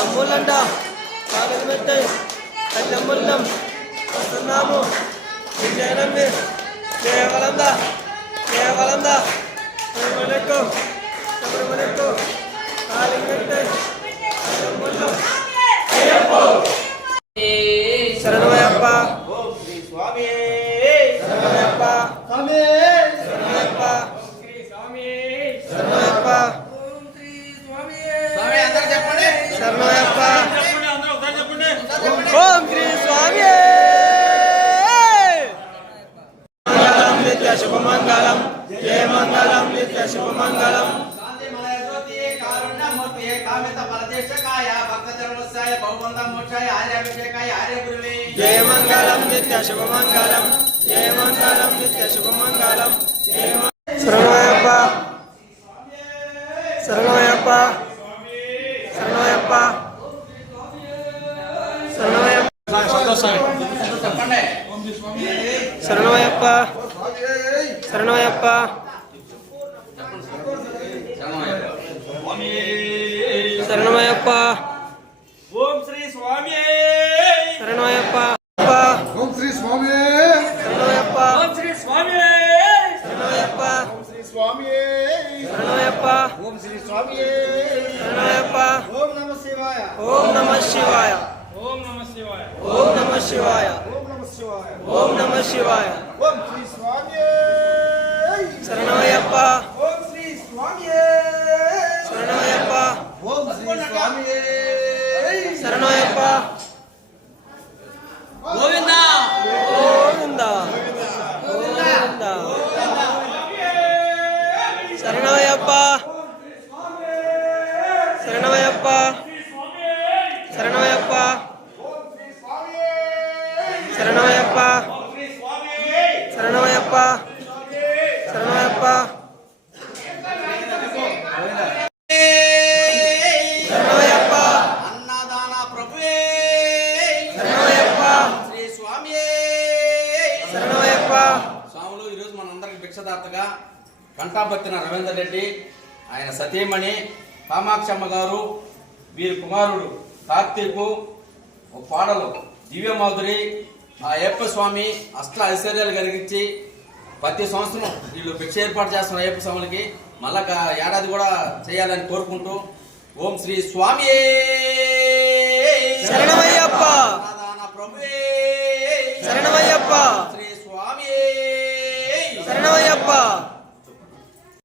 తమ్ముళ్ళంట కాగలు పెట్టాయి తమ్ముళ్ళం వస్తున్నాము విజయనమ్మి దేవలందా దేవలందా మనకు మనకు కాగలు పెట్టాయి తమ్ముళ్ళం శరణమయ్యప్ప స్వామి శరణమయ్యప్ప స్వామి శరణమయ్యప్ప శరణమయ్యప్ప శరణమయ్యప్ప ఓం శ్రీ స్వామి మంగళం నిత్య శుభమంగళం జయ మంగళం నిత్య శుభమంగళం జయ మంగళం నిత్య శుభమంగళం జయ మంగళం నిత్య శుభమంగళం శరణమయ్యప్ప శరణమయ్యప్ప శరణమయ్యప్ప శరణమయ్యప్ప శరణమయ్యప్ప శరణమయ్యప్ప శరణమయ్యప్ప ఓం శ్రీ స్వామి శరణమయ్యప్ప ఓం శ్రీ స్వామి శరణమయ్యప్ప ఓం శ్రీ స్వామి శరణమయ్యప్ప ఓం శ్రీ స్వామి శరణమయ్యప్ప ఓం శ్రీ స్వామి శరణమయ్యప్ప ఓం నమః శివాయ ఓం నమః శివాయ ఓం నమః శివాయ ఓం నమః శివాయ ఓం నమః శివాయ ఓం నమః శివాయ ఓం శ్రీ స్వామి శరణమయ్యప్ప ఓం శ్రీ స్వామి శరణమయ్యప్ప ఓం శ్రీ స్వామి శరణమయ్యప్ప గోవింద గోవింద గోవింద శరణమయ్యప్ప శరణమయ్యప్ప శరణమయ్యప్ప శరణమయ్యప్ప శరణమయ్యప్ప శరణమయ్యప్ప శరణమయ్యప్ప అన్నదాన ప్రభువే శరణమయ్యప్ప శ్రీ స్వామి శరణమయ్యప్ప స్వాములు ఈరోజు మనందరికి భిక్షదాతగా కంటాబత్తిన రవీందర్ రెడ్డి ఆయన సతీమణి కామాక్షమ్మ గారు వీరి కుమారుడు కార్తీకు ఒక పాడలు దివ్యమాధురి ఆ అయ్యప్ప స్వామి అష్ట ఐశ్వర్యాలు కలిగించి ప్రతి సంవత్సరం వీళ్ళు భిక్ష ఏర్పాటు చేస్తున్న అయ్యప్ప స్వాములకి మళ్ళా ఏడాది కూడా చేయాలని కోరుకుంటూ ఓం శ్రీ స్వామి శరణమయ్యప్ప ప్రభువే శరణమయ్యప్ప